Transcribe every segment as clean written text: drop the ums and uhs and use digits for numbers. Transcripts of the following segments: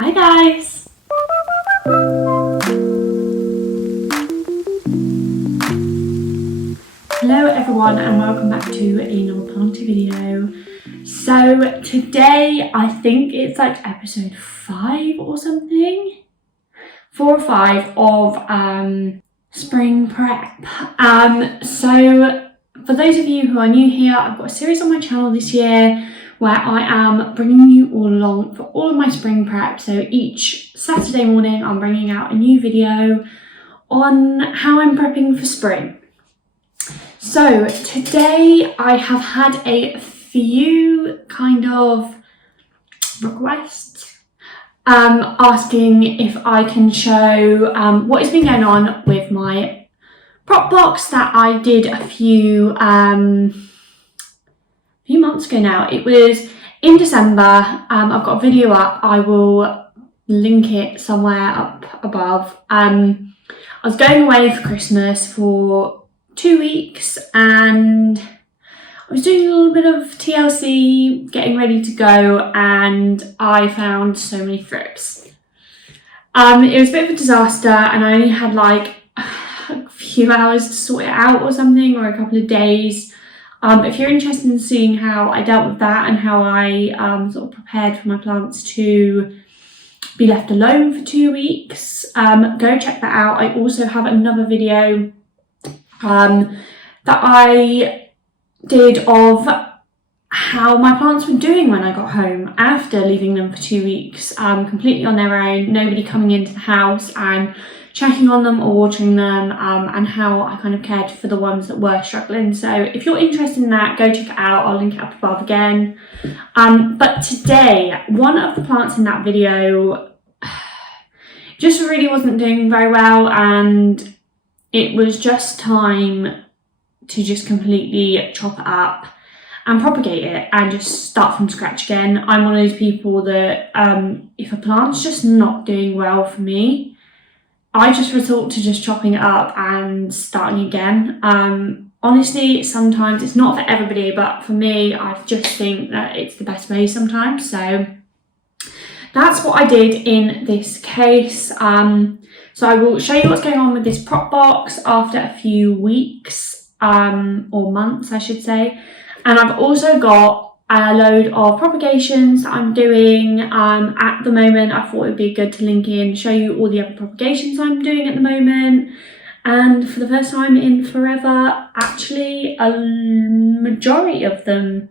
Hi guys! Hello everyone and welcome back to another planting video. So today I think it's like episode 5 or something, 4 or 5 of spring prep. So for those of you who are new here, I've got a series on my channel this year where I am bringing you all along for all of my spring prep. So each Saturday morning I'm bringing out a new video on how I'm prepping for spring. So today I have had a few kind of requests asking if I can show what has been going on with my prop box that I did a few months ago now. It was in December. I've got a video up. I will link it somewhere up above. I was going away for Christmas for 2 weeks and I was doing a little bit of TLC, getting ready to go, and I found so many thrips. It was a bit of a disaster and I only had like a few hours to sort it out or something, or a couple of days. If you're interested in seeing how I dealt with that and how I sort of prepared for my plants to be left alone for 2 weeks, go check that out. I also have another video that I did of how my plants were doing when I got home after leaving them for 2 weeks, completely on their own, nobody coming into the house, and checking on them or watering them, and how I kind of cared for the ones that were struggling. So if you're interested in that, go check it out. I'll link it up above again. But today, one of the plants in that video just really wasn't doing very well, and it was just time to just completely chop it up and propagate it and just start from scratch again. I'm one of those people that if a plant's just not doing well for me, I just resort to just chopping it up and starting again. Honestly, sometimes it's not for everybody, but for me, I just think that it's the best way sometimes. So that's what I did in this case. So I will show you what's going on with this prop box after a few weeks, or months, I should say. And I've also got a load of propagations that I'm doing at the moment. I thought it would be good to link in, show you all the other propagations I'm doing at the moment. And for the first time in forever, actually a majority of them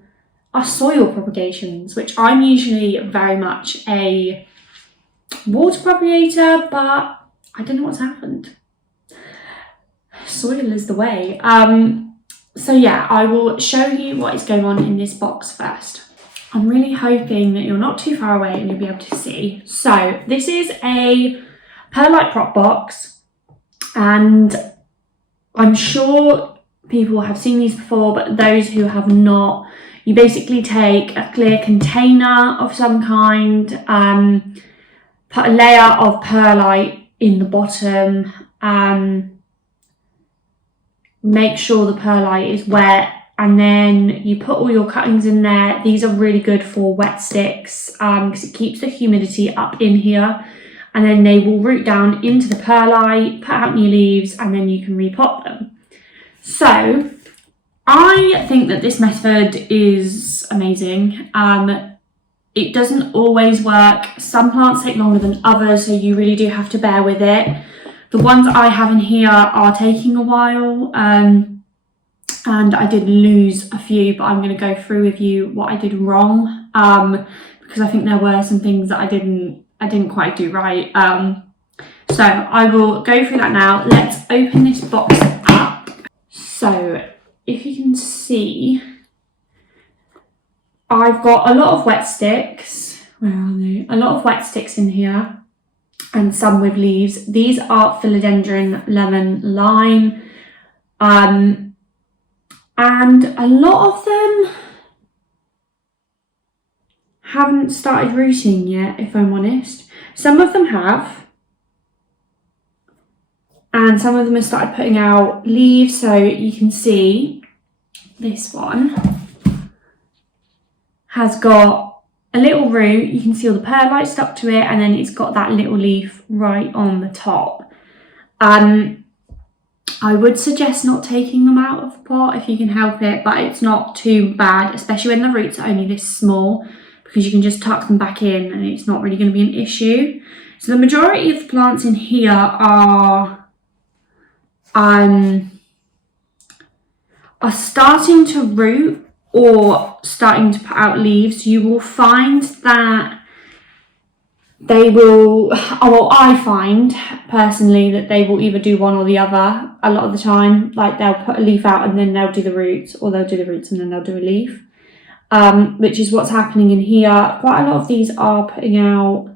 are soil propagations, which I'm usually very much a water propagator, but I don't know what's happened. Soil is the way. So yeah, I will show you what is going on in this box first. I'm really hoping that you're not too far away and you'll be able to see. So this is a Perlite Prop Box, and I'm sure people have seen these before, but those who have not, you basically take a clear container of some kind, put a layer of perlite in the bottom, make sure the perlite is wet, and then you put all your cuttings in there. These are really good for wet sticks because it keeps the humidity up in here, and then they will root down into the perlite, put out new leaves, and then you can repot them. So I think that this method is amazing. It doesn't always work. Some plants take longer than others, so you really do have to bear with it. The ones I have in here are taking a while, and I did lose a few, but I'm going to go through with you what I did wrong, because I think there were some things that I didn't quite do right. So I will go through that now. Let's open this box up. So if you can see, I've got a lot of wet sticks. Where are they? A lot of wet sticks in here, and some with leaves. These are Philodendron, lemon, lime, and a lot of them haven't started rooting yet, if I'm honest. Some of them have, and some of them have started putting out leaves. So you can see this one has got a little root. You can see all the perlite stuck to it, and then it's got that little leaf right on the top. I would suggest not taking them out of the pot if you can help it, but it's not too bad, especially when the roots are only this small, because you can just tuck them back in and it's not really going to be an issue. So the majority of the plants in here are starting to root or starting to put out leaves. You will find that they will, well, I find personally that they will either do one or the other a lot of the time. Like they'll put a leaf out and then they'll do the roots, or they'll do the roots and then they'll do a leaf, which is what's happening in here. Quite a lot of these are putting out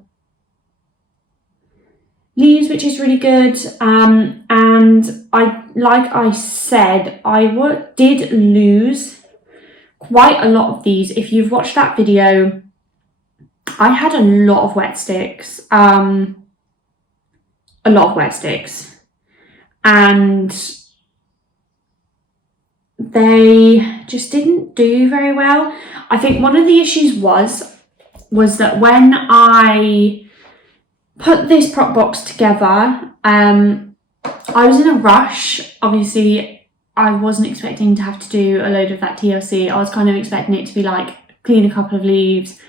leaves, which is really good. And like I said, I did lose quite a lot of these. If you've watched that video, I had a lot of wet sticks, and they just didn't do very well. I think one of the issues was that when I put this prop box together, I was in a rush. Obviously, I wasn't expecting to have to do a load of that TLC. I was kind of expecting it to be like clean a couple of leaves,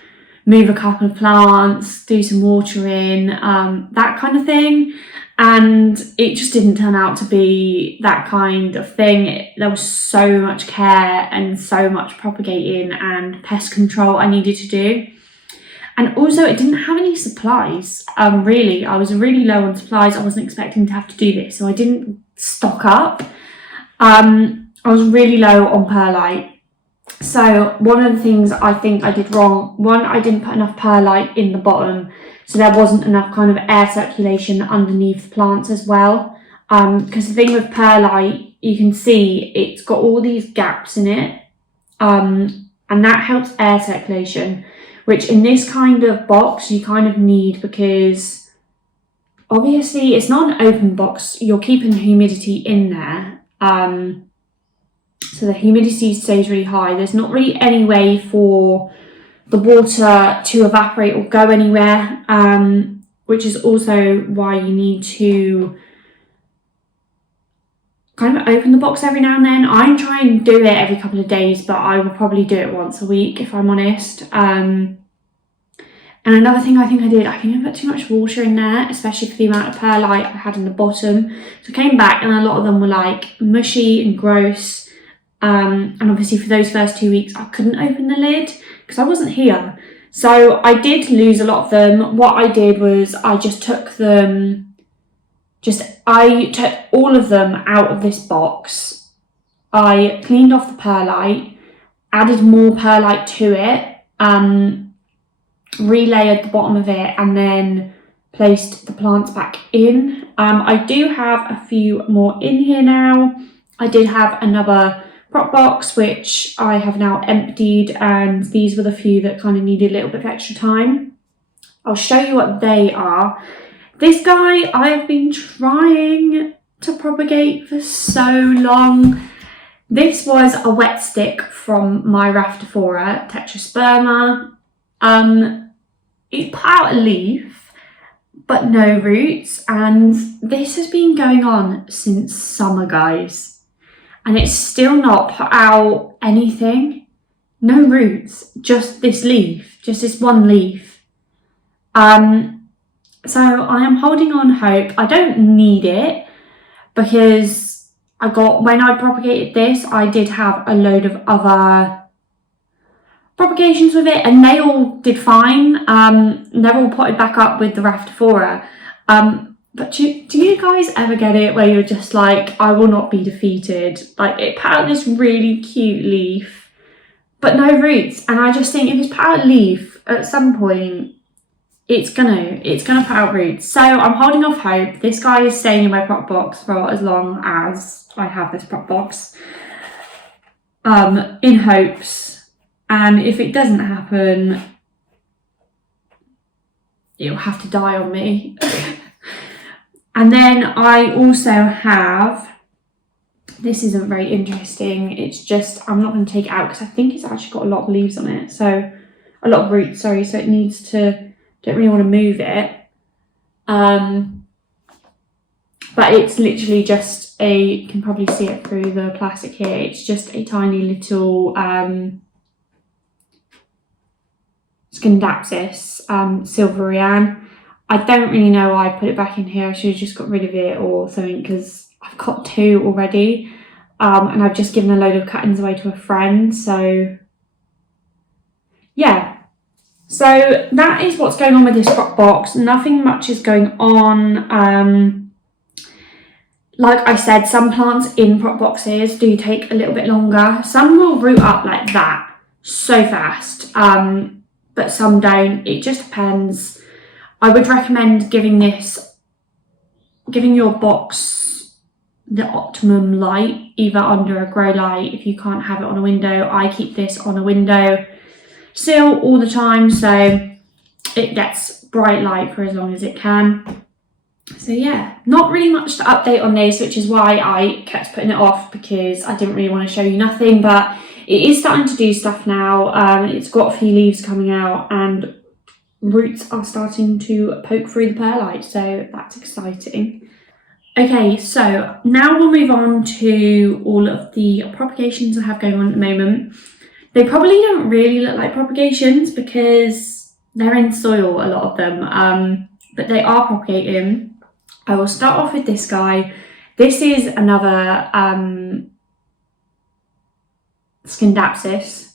move a couple of plants, do some watering, that kind of thing. And it just didn't turn out to be that kind of thing. There was so much care and so much propagating and pest control I needed to do. And also it didn't have any supplies, really. I was really low on supplies. I wasn't expecting to have to do this, so I didn't stock up. I was really low on perlite. So one of the things I think I did wrong, one, I didn't put enough perlite in the bottom, so there wasn't enough kind of air circulation underneath the plants as well. Because the thing with perlite, you can see it's got all these gaps in it, and that helps air circulation, which in this kind of box you kind of need, because obviously it's not an open box, you're keeping humidity in there. So the humidity stays really high. There's not really any way for the water to evaporate or go anywhere, which is also why you need to kind of open the box every now and then. I try and do it every couple of days, but I will probably do it once a week if I'm honest. And another thing I think I put too much water in there, especially for the amount of perlite I had in the bottom. So I came back and a lot of them were like mushy and gross. And obviously for those first 2 weeks, I couldn't open the lid because I wasn't here. So I did lose a lot of them. What I did was I just took them, I took all of them out of this box. I cleaned off the perlite, added more perlite to it, relayered the bottom of it, and then placed the plants back in. I do have a few more in here now. I did have another prop box which I have now emptied, and these were the few that kind of needed a little bit of extra time. I'll show you what they are. This guy I've been trying to propagate for so long. This was a wet stick from my Rhaphidophora tetrasperma. It put out a leaf but no roots, and this has been going on since summer, guys. And it's still not put out anything. No roots, just this leaf, just this one leaf. So I am holding on hope. I don't need it because when I propagated this, I did have a load of other propagations with it and they all did fine. They're all potted back up with the Rhaphidophora. But do you guys ever get it where you're just like, I will not be defeated? Like, it put out this really cute leaf, but no roots. And I just think if it's put out a leaf, at some point, it's gonna put out roots. So I'm holding off hope. This guy is staying in my prop box for as long as I have this prop box, in hopes. And if it doesn't happen, it'll have to die on me. And then I also have, this isn't very interesting, it's just, I'm not going to take it out because I think it's actually got a lot of leaves on it. So a lot of roots, sorry, so it needs to, don't really want to move it. But it's literally just you can probably see it through the plastic here, it's just a tiny little Scindapsus silverian. I don't really know why I put it back in here. I should have just got rid of it or something, because I've got 2 already, and I've just given a load of cuttings away to a friend, so yeah. So that is what's going on with this prop box. Nothing much is going on. Like I said, some plants in prop boxes do take a little bit longer. Some will root up like that so fast, but some don't. It just depends. I would recommend giving your box the optimum light, either under a grow light if you can't have it on a window. I keep this on a window sill all the time, so it gets bright light for as long as it can. So yeah, not really much to update on this, which is why I kept putting it off, because I didn't really want to show you nothing, but it is starting to do stuff now. It's got a few leaves coming out and roots are starting to poke through the perlite, so that's exciting. Okay, so now we'll move on to all of the propagations I have going on at the moment. They probably don't really look like propagations because they're in soil, a lot of them, but they are propagating. I will start off with this guy. This is another Scindapsus.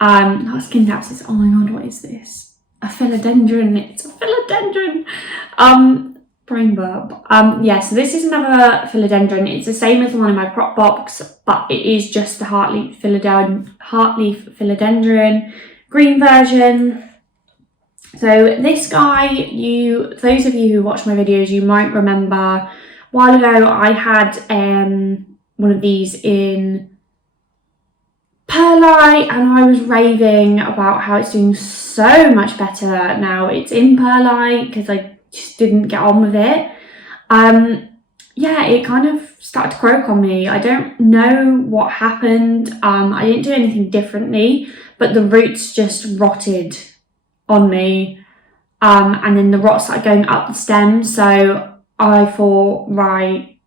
Not Scindapsus, oh my god, what is this? A philodendron, it's a philodendron. Brain burp. Yeah, so this is another philodendron. It's the same as the one in my prop box, but it is just the heartleaf philodendron green version. So this guy, those of you who watch my videos, you might remember a while ago I had one of these in perlite, and I was raving about how it's doing so much better now it's in perlite, because I just didn't get on with it. Yeah, it kind of started to croak on me. I don't know what happened. I didn't do anything differently, but the roots just rotted on me, and then the rot started going up the stem, so I thought, right,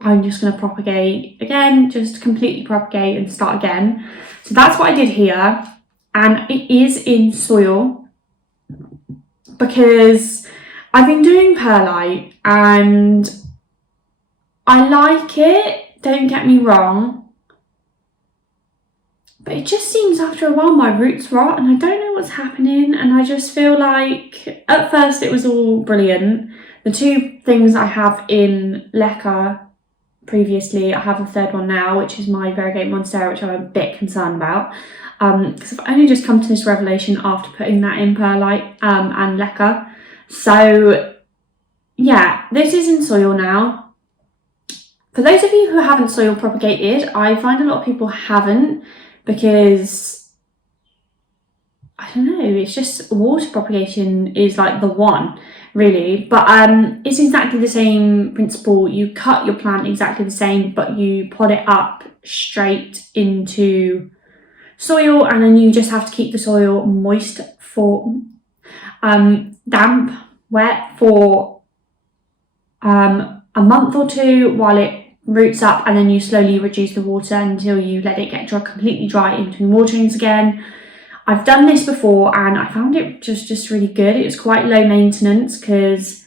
I'm just going to propagate again, just completely propagate and start again. So that's what I did here, and it is in soil because I've been doing perlite and I like it, don't get me wrong, but it just seems after a while my roots rot and I don't know what's happening, and I just feel like at first it was all brilliant. The 2 things I have in leca previously, I have a 3rd one now, which is my variegated monstera, which I'm a bit concerned about, because I've only just come to this revelation after putting that in perlite and leca. So yeah, this is in soil now. For those of you who haven't soil propagated, I find a lot of people haven't, because I don't know, it's just water propagation is like the one, really. But it's exactly the same principle. You cut your plant exactly the same, but you pot it up straight into soil, and then you just have to keep the soil moist for damp, wet for a month or 2 while it roots up, and then you slowly reduce the water until you let it get completely dry in between waterings again. I've done this before and I found it just really good. It was quite low maintenance because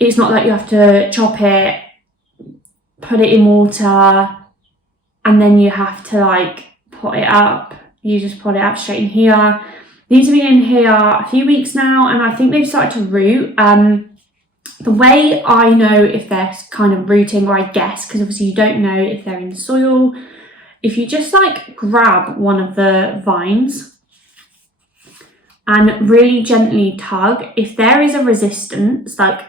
it's not like you have to chop it, put it in water, and then you have to like pot it up. You just pot it up straight in here. These have been in here a few weeks now and I think they've started to root. The way I know if they're kind of rooting, or I guess, because obviously you don't know if they're in soil, if you just like grab one of the vines and really gently tug, if there is a resistance, like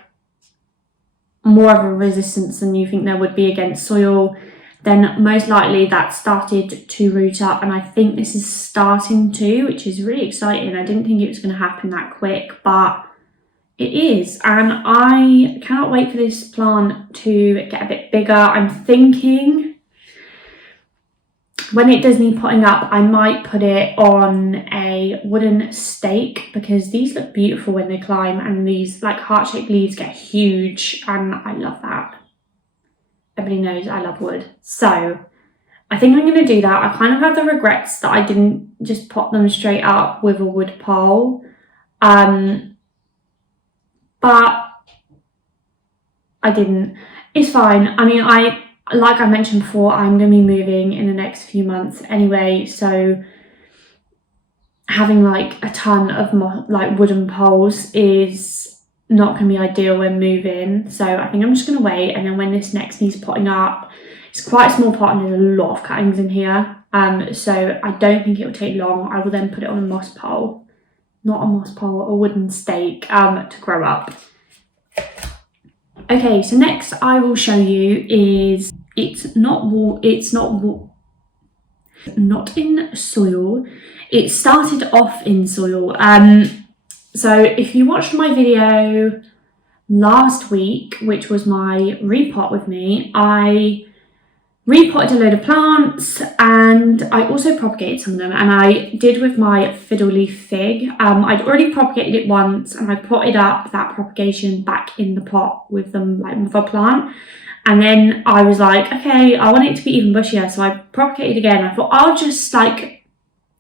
more of a resistance than you think there would be against soil, then most likely that started to root up, and I think this is starting to, which is really exciting. I didn't think it was going to happen that quick, but it is, and I cannot wait for this plant to get a bit bigger. I'm thinking when it does need potting up, I might put it on a wooden stake because these look beautiful when they climb, and these like heart-shaped leaves get huge and I love that. Everybody knows I love wood. So I think I'm going to do that. I kind of have the regrets that I didn't just pot them straight up with a wood pole. But I didn't. It's fine. I mean, like I mentioned before, I'm going to be moving in the next few months anyway, so having like a ton of like wooden poles is not going to be ideal when moving. So I think I'm just going to wait, and then when this next needs potting up, it's quite a small pot and there's a lot of cuttings in here, so I don't think it will take long. I will then put it on a moss pole, not a moss pole, a wooden stake, to grow up. Okay, so next I will show you is it's not in soil. It started off in soil. So if you watched my video last week, which was my repot with me, I repotted a load of plants and I also propagated some of them, and I did with my Fiddle Leaf Fig. I'd already propagated it once and I potted up that propagation back in the pot with them, like with a plant, and then I was like, okay, I want it to be even bushier, so I propagated again. I thought I'll just like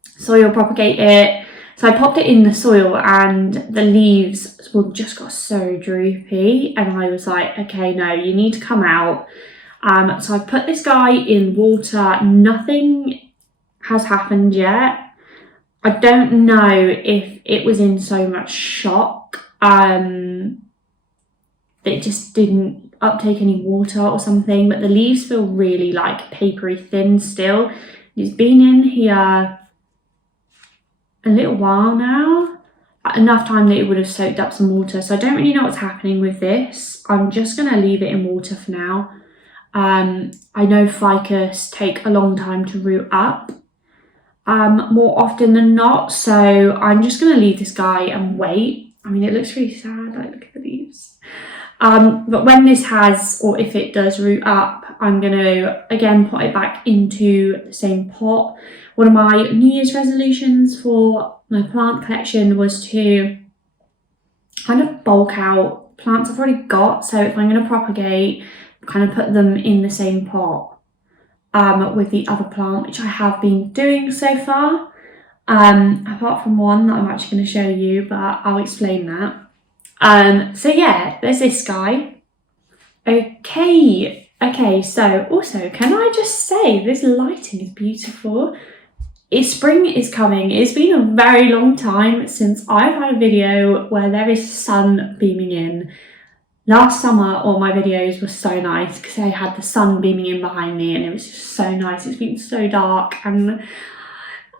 soil propagate it, so I popped it in the soil and the leaves just got so droopy, and I was like, okay, no, you need to come out. So I put this guy in water. Nothing has happened yet. I don't know if it was in so much shock. It just didn't uptake any water or something, but the leaves feel really like papery thin still. It's been in here a little while now, enough time that it would have soaked up some water. So I don't really know what's happening with this. I'm just going to leave it in water for now. I know ficus take a long time to root up, more often than not, so I'm just going to leave this guy and wait. I mean, it looks really sad, like look at the leaves. But when this has, or if it does root up, I'm going to again put it back into the same pot. One of my New Year's resolutions for my plant collection was to kind of bulk out plants I've already got, so if I'm going to propagate, kind of put them in the same pot with the other plant, which I have been doing so far, apart from one that I'm actually going to show you, but I'll explain that. So yeah, there's this guy. Okay, so also, can I just say this lighting is beautiful. Spring is coming. It's been a very long time since I've had a video where there is sun beaming in. Last summer, all my videos were so nice because I had the sun beaming in behind me and it was just so nice. It's been so dark and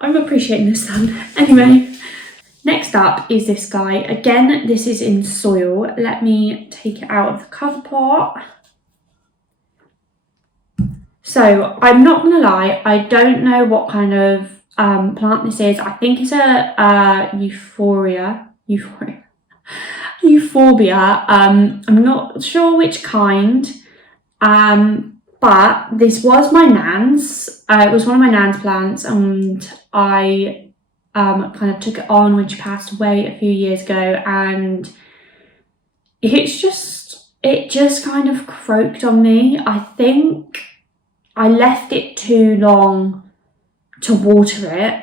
I'm appreciating the sun. Anyway, next up is this guy. Again, this is in soil. Let me take it out of the cover pot. So I'm not going to lie, I don't know what kind of plant this is. I think it's a Euphorbia. I'm not sure which kind, but this was my nan's. It was one of my nan's plants, and I kind of took it on when she passed away a few years ago, and it just kind of croaked on me. I think I left it too long to water it.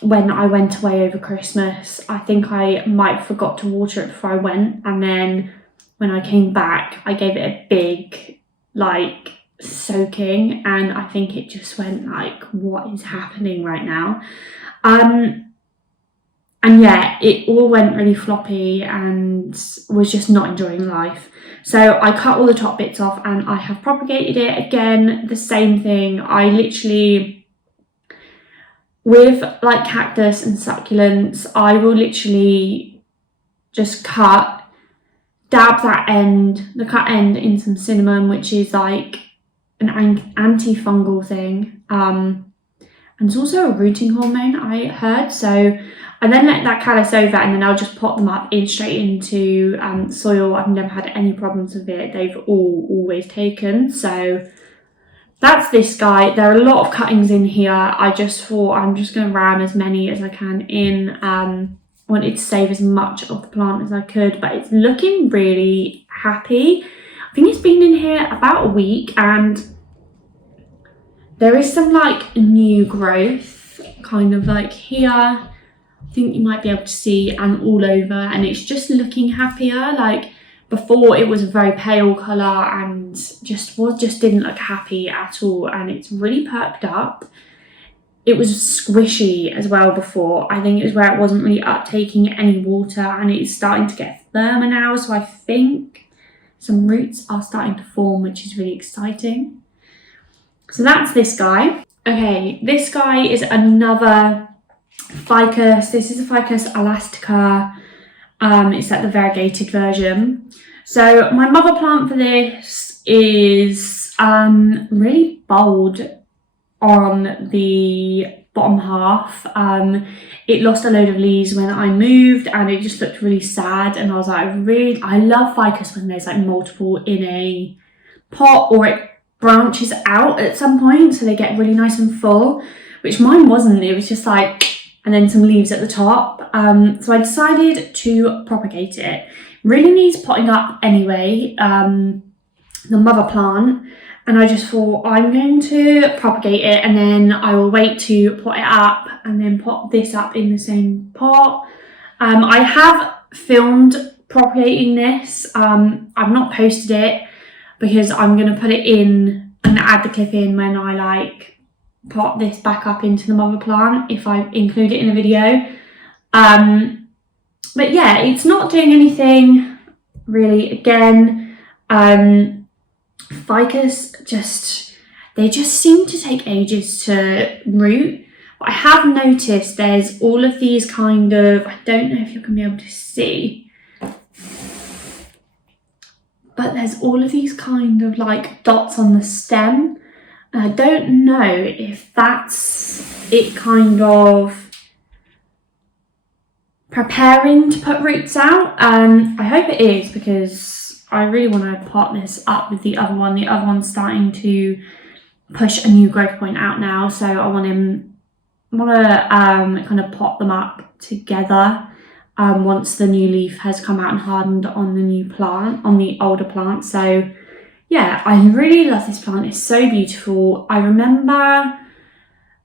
When I went away over Christmas, I think I might have forgot to water it before I went, and then when I came back I gave it a big like soaking, and I think it just went like, what is happening right now? And yeah, it all went really floppy and was just not enjoying life. So I cut all the top bits off and I have propagated it again, the same thing. I literally, with like cactus and succulents, I will literally just dab the cut end in some cinnamon, which is like an antifungal thing. And it's also a rooting hormone, I heard. So I then let that callus over and then I'll just pot them up straight into soil. I've never had any problems with it. They've always taken. So that's this guy. There are a lot of cuttings in here. I just thought I'm just going to ram as many as I can in. Wanted to save as much of the plant as I could, but it's looking really happy. I think it's been in here about a week, and there is some like new growth kind of like here. I think you might be able to see, and all over, and it's just looking happier. Like before it was a very pale colour and just didn't look happy at all, and it's really perked up. It was squishy as well before. I think it was where it wasn't really uptaking any water, and it's starting to get firmer now, so I think some roots are starting to form, which is really exciting. So that's this guy. Okay, this guy is another Ficus. This is a Ficus Elastica. It's like the variegated version. So my mother plant for this is really bold on the bottom half. It lost a load of leaves when I moved, and it just looked really sad, and I was like, I love Ficus when there's like multiple in a pot, or it branches out at some point so they get really nice and full, which mine wasn't. It was just like, and then some leaves at the top. So I decided to propagate it. Really needs potting up anyway, the mother plant, and I just thought I'm going to propagate it, and then I will wait to pot it up and then pot this up in the same pot. I have filmed propagating this. I've not posted it because I'm going to put it in and add the clip in when I like pot this back up into the mother plant, if I include it in a video. But yeah, it's not doing anything really. Again, Ficus they just seem to take ages to root. But I have noticed there's all of these kind of, I don't know if you can be able to see, but there's all of these kind of like dots on the stem. And I don't know if that's it kind of preparing to put roots out. I hope it is, because I really want to pot this up with the other one. The other one's starting to push a new growth point out now, so I want to kind of pot them up together once the new leaf has come out and hardened on the new plant, on the older plant. So yeah, I really love this plant. It's so beautiful. I remember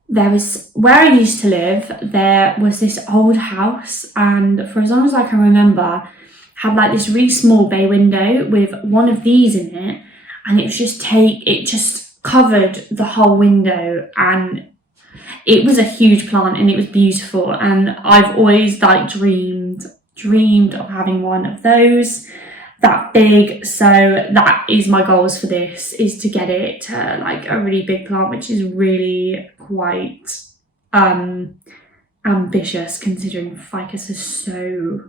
where I used to live, there was this old house, and for as long as I can remember, had like this really small bay window with one of these in it, and it just covered the whole window, and it was a huge plant and it was beautiful, and I've always like dreamed of having one of those that big. So that is my goals for this, is to get it to like a really big plant, which is really quite ambitious considering Ficus is so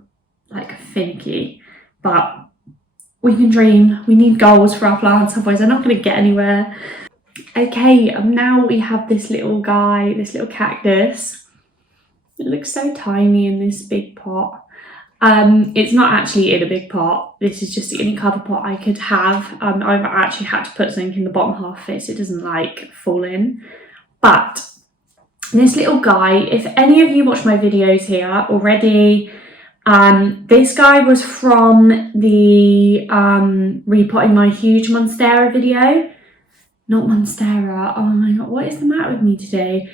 like finicky. But we can dream. We need goals for our plants, otherwise they're not going to get anywhere. Okay, now we have this little guy, this little cactus. It looks so tiny in this big pot. It's not actually in a big pot. This is just the only cover pot I could have. I've actually had to put something in the bottom half of it so it doesn't like fall in. But this little guy, if any of you watch my videos here already, this guy was from the repotting my huge Monstera video. Not Monstera, oh my god, what is the matter with me today?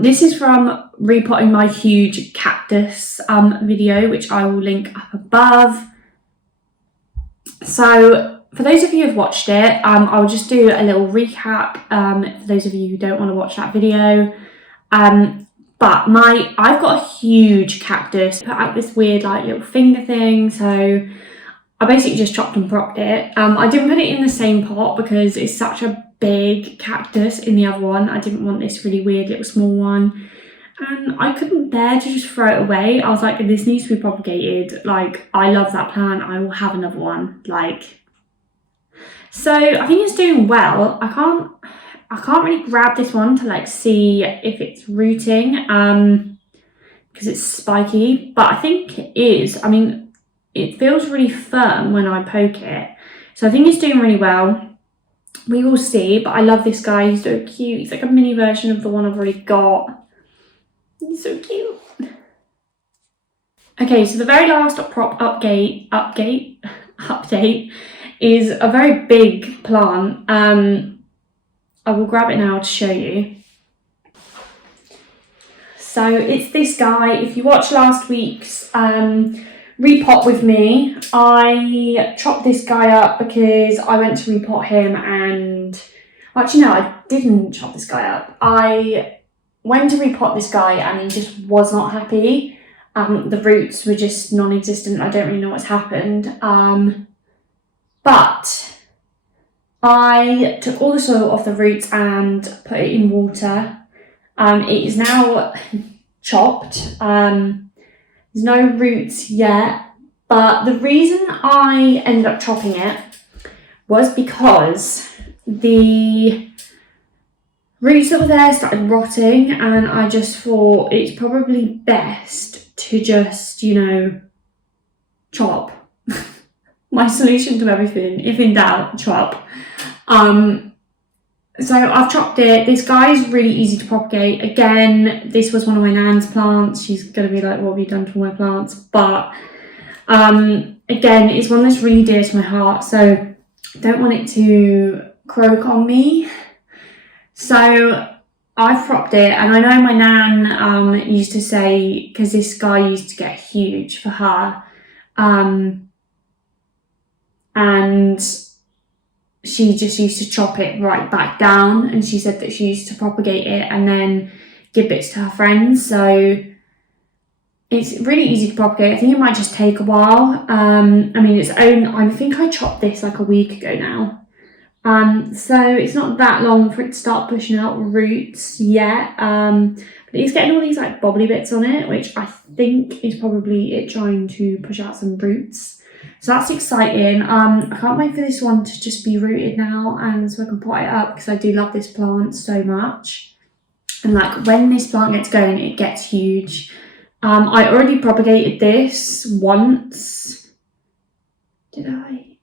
This is from repotting my huge cactus video, which I will link up above. So for those of you who have watched it, I'll just do a little recap for those of you who don't want to watch that video. But I've got a huge cactus. Put out this weird like little finger thing, so I basically just chopped and propped it. I didn't put it in the same pot because it's such a big cactus in the other one. I didn't want this really weird little small one, and I couldn't bear to just throw it away. I was like, this needs to be propagated. Like, I love that plant. I will have another one. Like, so I think it's doing well. I can't really grab this one to like see if it's rooting because it's spiky, but I think it is. I mean, it feels really firm when I poke it, so I think it's doing really well. we will see, but I love this guy. He's so cute. He's like a mini version of the one I've already got. He's so cute. Okay, so the very last prop update is a very big plant. I will grab it now to show you. So it's this guy. If you watched last week's repot with me, I chopped this guy up because I went to repot him and... Actually, no, I didn't chop this guy up. I went to repot this guy and he just was not happy. The roots were just non-existent. I don't really know what's happened. But I took all the soil off the roots and put it in water. It is now chopped. There's no roots yet, but the reason I ended up chopping it was because the roots that were there started rotting, and I just thought it's probably best to just, you know, chop. My solution to everything, if in doubt, chop. So I've chopped it. This guy is really easy to propagate. Again, this was one of my nan's plants. She's going to be like, what have you done to my plants? But again, it's one that's really dear to my heart. So I don't want it to croak on me. So I've propped it. And I know my nan used to say, because this guy used to get huge for her. And she just used to chop it right back down, and she said that she used to propagate it and then give bits to her friends. So it's really easy to propagate. I think it might just take a while. I mean, I think I chopped this like a week ago now. So it's not that long for it to start pushing out roots yet. But it's getting all these like bobbly bits on it, which I think is probably it trying to push out some roots. So that's exciting. I can't wait for this one to just be rooted now, and so I can pot it up because I do love this plant so much. And like when this plant gets going, it gets huge. I already propagated this once. Did I?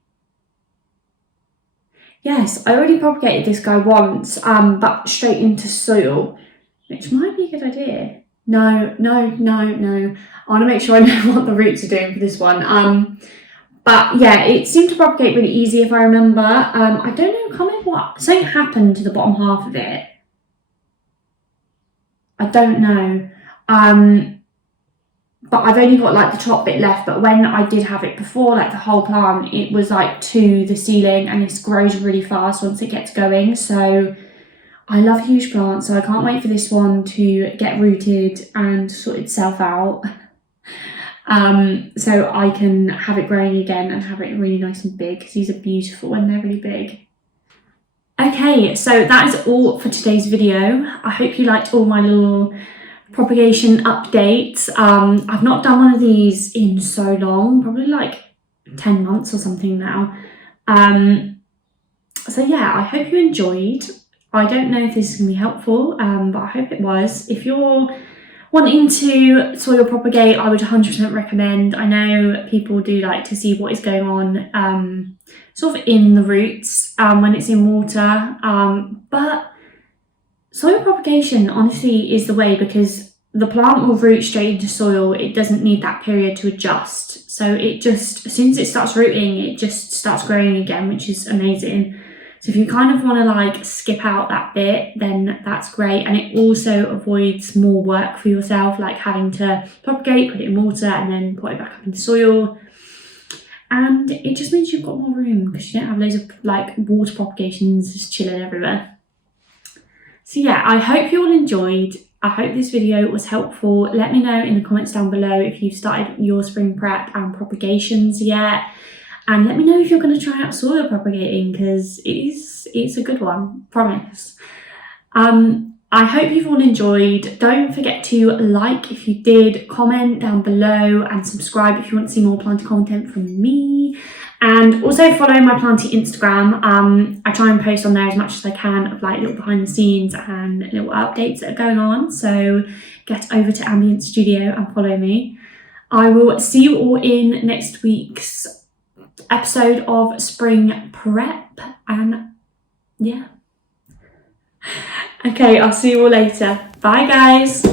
Yes, I already propagated this guy once, but straight into soil, which might be a good idea. No. I want to make sure I know what the roots are doing for this one. But yeah, it seemed to propagate really easy if I remember. I don't know, I can't remember what, something happened to the bottom half of it. I don't know. But I've only got like the top bit left, but when I did have it before, like the whole plant, it was like to the ceiling, and this grows really fast once it gets going. So I love huge plants, so I can't wait for this one to get rooted and sort itself out. So I can have it growing again and have it really nice and big, because these are beautiful and they're really big. Okay, so that is all for today's video. I hope you liked all my little propagation updates. I've not done one of these in so long, probably like 10 months or something now. So yeah, I hope you enjoyed. I don't know if this is going to be helpful, but I hope it was. If you're wanting to soil propagate, I would 100% recommend. I know people do like to see what is going on sort of in the roots when it's in water, but soil propagation honestly is the way, because the plant will root straight into soil. It doesn't need that period to adjust. So it just, as soon as it starts rooting, it just starts growing again, which is amazing. So if you kind of want to like skip out that bit, then that's great. And it also avoids more work for yourself, like having to propagate, put it in water, and then put it back up into soil. And it just means you've got more room, because you don't have loads of like water propagations just chilling everywhere. So yeah, I hope you all enjoyed. I hope this video was helpful. Let me know in the comments down below if you've started your spring prep and propagations yet. And let me know if you're going to try out soil propagating, because it's a good one, promise. I hope you've all enjoyed. Don't forget to like if you did, comment down below, and subscribe if you want to see more planting content from me. And also follow my planting Instagram. I try and post on there as much as I can of like little behind the scenes and little updates that are going on. So get over to Ambient Studio and follow me. I will see you all in next week's episode of Spring Prep, and yeah. Okay, I'll see you all later. Bye guys.